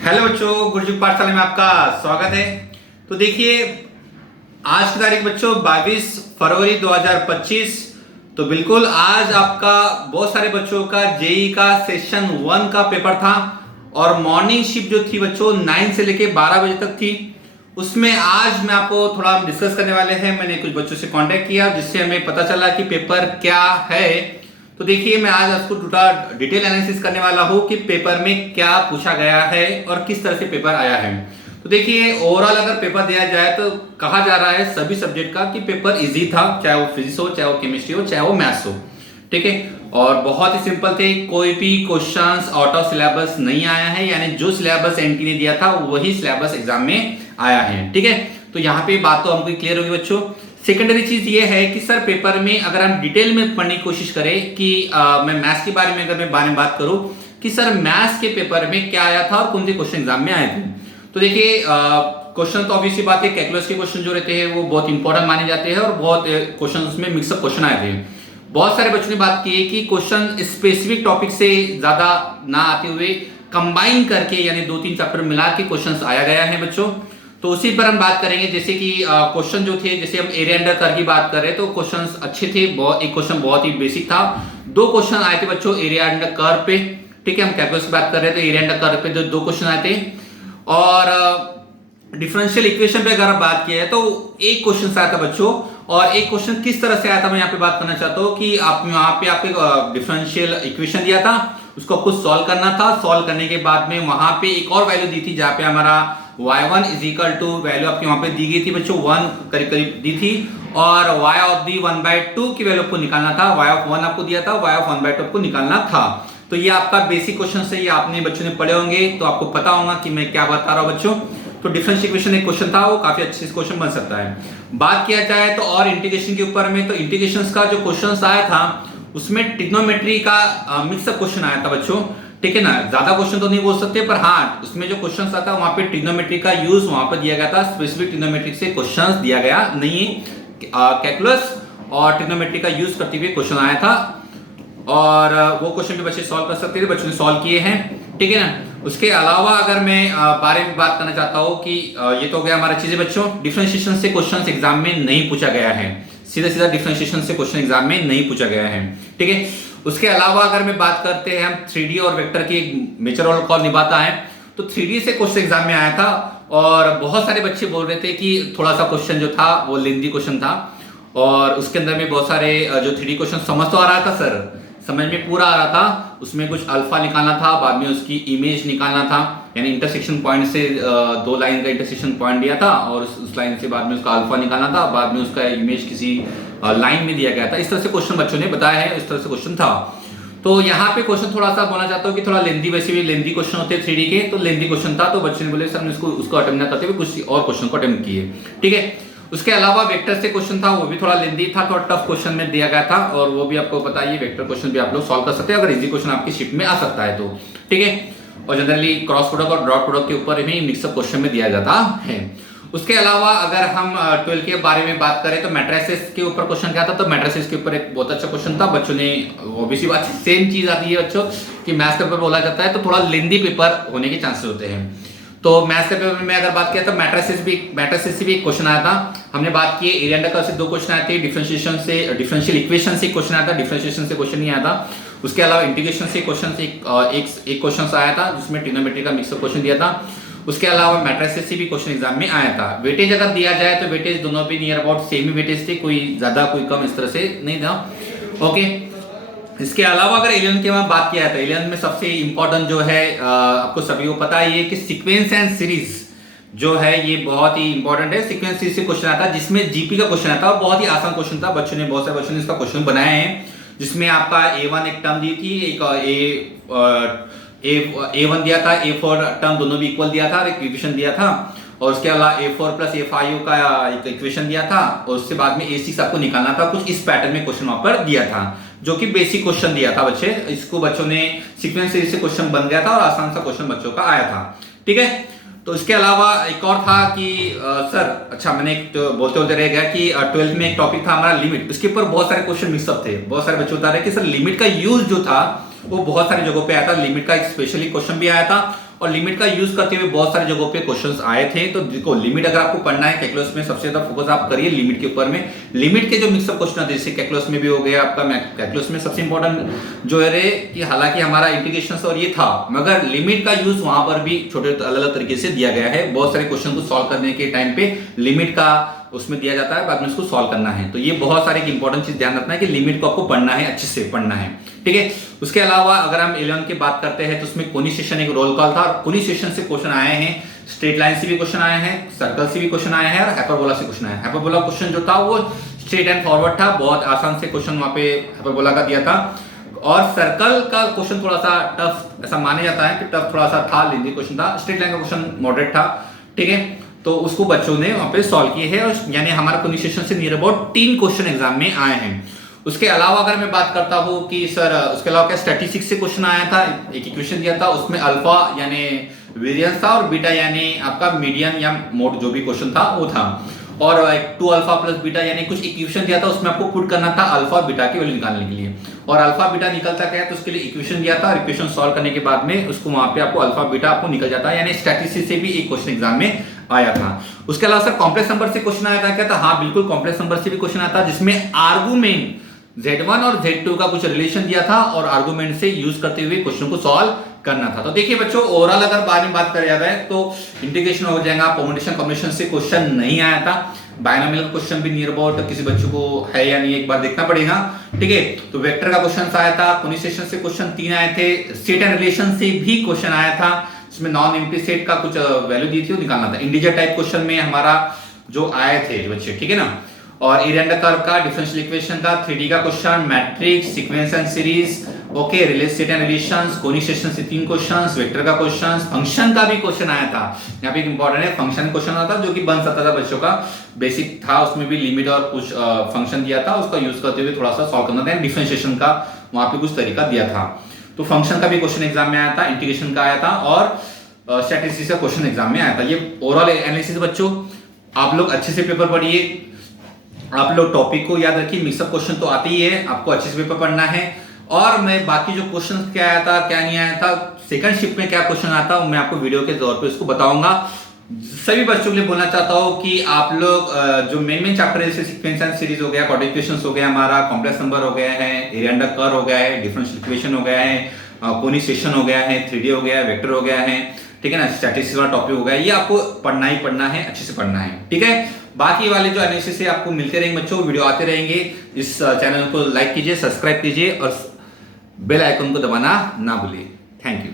Hello बच्चों, गुरुजी पाठशाला में आपका स्वागत है। तो देखिए, आज की तारीख बच्चों 22 फरवरी 2025। तो बिल्कुल आज आपका बहुत सारे बच्चों का जेई का सेशन 1 का पेपर था और मॉर्निंग शिफ्ट जो थी बच्चों 9 से लेके 12 बजे तक थी। उसमें आज मैं आपको थोड़ा डिस्कस करने वाले हैं। मैंने कुछ बच्चों से कांटेक्ट किया जिससे हमें पता चला कि पेपर क्या है। तो देखिए, मैं आज आपको थोड़ा डिटेल एनालिसिस करने वाला हूं कि पेपर में क्या पूछा गया है और किस तरह से पेपर आया है। तो देखिए, ओवरऑल अगर पेपर दिया जाए तो कहा जा रहा है सभी सब्जेक्ट का कि पेपर इजी था, चाहे वो फिजिक्स हो, चाहे वो केमिस्ट्री हो, चाहे वो मैथ्स हो। ठीक है, और बहुत ही सिंपल थे। कोई भी क्वेश्चंस आउट ऑफ सिलेबस नहीं आया है, यानी जो सिलेबस एनटी ने दिया था वही सिलेबस एग्जाम में आया है। ठीक है, तो यहाँ पे बात तो हमको क्लियर होगी बच्चों। सेकेंडरी चीज ये है कि सर पेपर में अगर हम डिटेल में पढ़ने की कोशिश करें कि मैं मैथ्स के बारे में अगर मैं बात करूं कि सर मैथ्स के पेपर में क्या आया था और कौन से क्वेश्चन एग्जाम में आए थे। तो देखिए, क्वेश्चन तो ऑब्वियसली बात है, कैलकुलस के क्वेश्चन जो रहते हैं वो बहुत इंपॉर्टेंट माने जाते हैं और बहुत क्वेश्चन उसमें मिक्सअप क्वेश्चन आए थे। बहुत सारे बच्चों ने बात की है कि क्वेश्चन स्पेसिफिक टॉपिक से ज्यादा ना आते हुए कंबाइन करके यानी 2-3 चैप्टर मिला के क्वेश्चन आया गया है बच्चों। तो उसी पर हम बात करेंगे। जैसे कि क्वेश्चन जो थे, जैसे हम एरिया अंडर कर्व की बात कर रहे हैं तो क्वेश्चंस अच्छे थे। एक क्वेश्चन बहुत ही बेसिक था। 2 क्वेश्चन आए थे बच्चों एरिया अंडर कर्व पे। ठीक है, हम कैलकुलस की बात कर रहे थे, एरिया अंडर कर्व पे जो 2 क्वेश्चन आए थे। और डिफरेंशियल इक्वेशन पे अगर हम बात किया है तो एक क्वेश्चन आया था बच्चों। और एक क्वेश्चन किस तरह से आया था मैं यहाँ पे बात करना चाहता हूँ कि आप यहाँ पे आपको डिफरेंशियल इक्वेशन दिया था, उसको आपको सॉल्व करना था। सॉल्व करने के बाद में वहां पे एक और वैल्यू दी थी जहां पे हमारा y1 is equal to value आपकी वहां पे दी गई थी बच्चों 1 करीब करीब दी थी। और y ऑफ दी 1/2 की वैल्यू आपको निकालना था। y ऑफ 1 आपको दिया था, y ऑफ 1/2 आपको निकालना था। तो ये आपका बेसिक क्वेश्चन है, ये आपने बच्चों ने पढ़े होंगे तो आपको पता होगा कि मैं क्या बता रहा हूं बच्चों। तो डिफरेंशियल इक्वेशन एक क्वेश्चन था, वो काफी अच्छे से क्वेश्चन बन सकता है। बात किया जाए तो और इंटीग्रेशन के ऊपर में, तो इंटीग्रेशन का जो क्वेश्चन आया था उसमें ट्रिग्नोमेट्री का मिक्सअप क्वेश्चन आया था बच्चों। ठीक है ना, ज्यादा क्वेश्चन तो नहीं बोल सकते पर हाँ उसमें जो क्वेश्चन आता वहां पे ट्रिग्नोमेट्री का यूज वहां पर दिया गया था। स्पेसिफिक ट्रिग्नोमेट्री से क्वेश्चंस दिया गया नहीं, कैलकुलस और ट्रिग्नोमेट्री का यूज करते हुए क्वेश्चन आया था और वो क्वेश्चन भी बच्चे सॉल्व कर सकते थे, बच्चों ने सॉल्व किए हैं। ठीक है ना, उसके अलावा अगर मैं बारे में बात करना चाहता हूँ कि ये तो हो गया हमारा चीजें बच्चों। डिफरेंशिएशन से क्वेश्चन एग्जाम में नहीं पूछा गया है, सीधा सीधा डिफरेंशिएशन से क्वेश्चन एग्जाम में नहीं पूछा गया है। ठीक है, उसके अलावा अगर मैं बात करते हैं हम 3D और वेक्टर की एक मेजर रोल कॉल निभाता है, तो 3D से क्वेश्चन एग्जाम में आया था और बहुत सारे बच्चे बोल रहे थे कि थोड़ा सा क्वेश्चन जो था वो लेंथी क्वेश्चन था और उसके अंदर में बहुत सारे जो 3D क्वेश्चन समझ तो आ रहा था सर, समझ में पूरा आ रहा था। उसमें कुछ अल्फा निकालना था, बाद में उसकी इमेज निकालना था, यानी इंटरसेक्शन पॉइंट से 2 लाइन का इंटरसेक्शन पॉइंट दिया था और उस लाइन से बाद में उसका अल्फा निकालना था, बाद में उसका इमेज किसी लाइन में दिया गया था। इस तरह से क्वेश्चन बच्चों ने बताया है, इस तरह से क्वेश्चन था। तो यहाँ पे क्वेश्चन थोड़ा सा बोलना चाहता हूँ कि थोड़ा लेंथी, वैसे भी लेंथी क्वेश्चन होते हैं 3D के, तो लेंथी क्वेश्चन था तो बच्चों ने बोले सर उसको अटेम्प्ट ना करते हुए कुछ और क्वेश्चन को अटेम्प्ट किए। ठीक है, उसके अलावा वेक्टर से क्वेश्चन था, वो भी थोड़ा लेंथी था, थोड़ा टफ क्वेश्चन में दिया गया था और वो भी आपको बताइए वेक्टर क्वेश्चन भी आप लोग सॉल्व कर सकते हैं अगर इजी क्वेश्चन आपकी शिफ्ट में आ सकता है तो। ठीक है, और जनरली क्रॉस प्रोडक्ट और डॉट प्रोडक्ट के ऊपर ही मिक्सअप क्वेश्चन में दिया जाता है। उसके अलावा अगर हम 12 के बारे में बात करें तो मैट्रिसेस के ऊपर क्वेश्चन क्या था, तो मैट्रिसेस के ऊपर एक बहुत अच्छा क्वेश्चन था। बच्चों ने ऑब्वियसली बात सेम चीज आती है बच्चों कि मैथ्स पेपर बोला जाता है तो थोड़ा लेंथी पेपर होने के चांसेस होते हैं। तो मैथ्स के पेपर में अगर बात किया तो मैट्रिसेस से भी एक क्वेश्चन आया था। हमने बात की एरिया अंडर कर्व से 2 क्वेश्चन आए थे, डिफरेंशियल इक्वेशन से क्वेश्चन आया था, डिफरेंशिएशन से क्वेश्चन नहीं आया था। उसके अलावा इंटीग्रेशन से क्वेश्चन से एक क्वेश्चन आया था जिसमें ट्रिग्नोमेट्री का मिक्सअप क्वेश्चन दिया था। उसके अलावा मैट्रिसेस से भी क्वेश्चन एग्जाम में आया था। वेटेज अगर दिया जाए तो वेटेज दोनों भी near about same he weightage थे, कोई ज्यादा कोई कम इस तरह से नहीं था। ओके, इसके अलावा अगर एलियन की बात किया है तो एलियन में सबसे इंपॉर्टेंट जो है आपको सभी को पता है कि सीक्वेंस एंड सीरीज जो है ये बहुत ही इंपॉर्टेंट है। सीक्वेंस सीरीज से क्वेश्चन आता है जिसमें जीपी का क्वेश्चन आता है, बहुत ही आसान क्वेश्चन था। बच्चों ने बहुत सारे बच्चों ने इसका क्वेश्चन बनाए हैं जिसमें आपका A1 एक टर्म दी थी, एक A1 दिया था, A4 टर्म दोनों भी इक्वल दिया था, एक इक्वेशन दिया था और उसके अलावा A4 प्लस A5 का एक इक्वेशन दिया था और उससे बाद में A6 आपको निकालना था। कुछ इस पैटर्न में क्वेश्चन वहां पर दिया था जो कि बेसिक क्वेश्चन दिया था बच्चे। इसको बच्चों ने सीक्वेंस सीरीज से क्वेश्चन बन गया था और आसान सा क्वेश्चन बच्चों का आया था। ठीक है, तो इसके अलावा एक और था कि सर अच्छा मैंने तो बोलते बोलते रह गया कि 12th में एक टॉपिक था हमारा लिमिट, उसके ऊपर बहुत सारे क्वेश्चन मिक्सअप थे। बहुत सारे बच्चे बता रहे कि सर लिमिट का यूज जो था वो बहुत सारी जगहों पे आया था। लिमिट का एक स्पेशली क्वेश्चन भी आया था और लिमिट का यूज करते हुए बहुत सारी जगहों पे क्वेश्चंस आए थे। तो देखो लिमिट अगर आपको पढ़ना है कैलकुलस में सबसे ज्यादा फोकस आप करिए लिमिट के ऊपर में। लिमिट के जो मिक्सअप क्वेश्चन आते हैं जैसे कैलकुलस में भी हो गया आपका, कैलकुलस में सबसे इंपॉर्टेंट जो है कि हालांकि हमारा इंटीग्रेशन और ये था मगर लिमिट का यूज वहां पर भी छोटे अलग अलग तरीके से दिया गया है। बहुत सारे क्वेश्चन को सॉल्व करने के टाइम पे लिमिट का उसमें दिया जाता है, बाद में उसको सॉल्व करना है। तो ये बहुत सारे इंपॉर्टेंट चीज ध्यान रखना है कि लिमिट को आपको पढ़ना है, अच्छे से पढ़ना है, ठीक है। उसके अलावा अगर हम 11 की बात करते हैं तो उसमें कोनिसेशन एक रोल कॉल था और कोनिसेशन से क्वेश्चन आए हैं, स्ट्रेट लाइन से भी क्वेश्चन आए हैं, सर्कल से भी क्वेश्चन आए हैं और हाइपरबोला से क्वेश्चन आए हैं। हाइपरबोला क्वेश्चन जो था वो स्ट्रेट एंड फॉरवर्ड था, बहुत आसान से क्वेश्चन वहां पे हाइपरबोला का दिया था। और सर्कल का क्वेश्चन थोड़ा सा टफ ऐसा माना जाता है कि टफ थोड़ा सा था, लेंदी क्वेश्चन था। स्ट्रेट लाइन का क्वेश्चन मॉडरेट था, ठीक है। तो उसको बच्चों ने वहां पे सॉल्व किए हैं, यानी हमारा कोनिसेशन से नियर अबाउट 3 क्वेश्चन एग्जाम में आए हैं। उसके अलावा अगर मैं बात करता हूं कि सर उसके अलावा क्या स्टैटिस्टिक्स से क्वेश्चन आया था, एक इक्वेशन दिया था उसमें अल्फा यानी वेरिएंस था और बीटा यानी आपका मीडियन या मोड जो भी क्वेश्चन था वो था। और 2 अल्फा प्लस बीटा यानी कुछ इक्वेशन दिया था, उसमें आपको पुट करना था अल्फा बीटा की वैल्यू निकालने के लिए। और अल्फा बीटा निकलता क्या है तो उसके लिए इक्वेशन दिया था और इक्वेशन सॉल्व करने के बाद में उसको वहां पे आपको अल्फा बीटा आपको निकल जाता है, यानी स्टैटिस्टिक्स से भी एक क्वेश्चन एग्जाम में आया था। उसके अलावा सर कॉम्प्लेक्स नंबर से क्वेश्चन आया था क्या था? हाँ बिल्कुल, कॉम्प्लेक्स नंबर से भी क्वेश्चन आया था जिसमें आर्गुमेंट Z1 और Z2 का कुछ रिलेशन दिया था और आर्गुमेंट से यूज करते हुए क्वेश्चन को सॉल्व करना था। तो देखिए बच्चों ओवरऑल अगर बाद में बात करा जाए तो इंटीग्रेशन हो जाएगा, परमुटेशन कॉम्बिनेशन से क्वेश्चन नहीं आया था, बायनोमियल क्वेश्चन भी नियर अबाउट किसी बच्चों को है या नहीं एक बार देखना पड़ेगा, ठीक है। तो वेक्टर का क्वेश्चन आया था, कोनिसेशन से क्वेश्चन 3 आए थे, सेट एंड रिलेशन से भी क्वेश्चन आया था, इसमें नॉन एम्प्टी सेट का कुछ वैल्यू दी थी वो निकालना था। इंटीजर टाइप क्वेश्चन में हमारा जो आए थे बच्चे, ठीक है ना। और एरिया अंडर कर्व का, डिफरेंशियल इक्वेशन का, 3D का question, matrix, sequence and series, okay, relation and relations, conic section से 3 क्वेश्चंस, वेक्टर का क्वेश्चन, फंक्शन का भी क्वेश्चन आया था। यहाँ पे एक इंपॉर्टेंट है फंक्शन क्वेश्चन आता जो कि बन सकता था बच्चों का, बेसिक था, उसमें भी लिमिट और कुछ फंक्शन दिया था, उसका यूज करते हुए थोड़ा सा सॉल्व करना था। डिफरेंशिएशन का वहां पे कुछ तरीका दिया था। तो फंक्शन का भी क्वेश्चन एग्जाम में आया था, इंटीग्रेशन का आया था और स्टैटिस्टिक्स का क्वेश्चन एग्जाम में आया था। ये ओवरऑल एनालिसिस बच्चों आप लोग अच्छे से पेपर पढ़िए, आप लोग टॉपिक को याद रखिए, मिक्सअप क्वेश्चन तो आते ही है, आपको अच्छे से पेपर पढ़ना है। और मैं बाकी जो क्वेश्चन क्या आया था क्या नहीं आया था, सेकंड शिफ्ट में क्या क्वेश्चन आता मैं आपको वीडियो के तौर पे उसको बताऊंगा। सभी बच्चों के लिए बोलना चाहता हूं कि आप लोग जो मेन चैप्टर जैसे सीक्वेंस एंड सीरीज हो गया, क्वाड्रेटिक इक्वेशंस हो गया, हमारा कॉम्प्लेक्स नंबर हो गया है, एरिया अंडर कर्व हो गया है, डिफरेंशियल इक्वेशन हो गया है, कोनिसेशन हो गया है, 3D हो गया है, वेक्टर हो गया है, ठीक है ना, स्टैटिस्टिक्स वाला टॉपिक हो गया, ये आपको पढ़ना ही पढ़ना है, अच्छे से पढ़ना है, ठीक है। बाकी वाले जो एनालिसिस से आपको मिलते रहेंगे बच्चों, वीडियो आते रहेंगे। इस चैनल को लाइक कीजिए, सब्सक्राइब कीजिए और बेल आइकन को दबाना ना भूलिए। Thank you.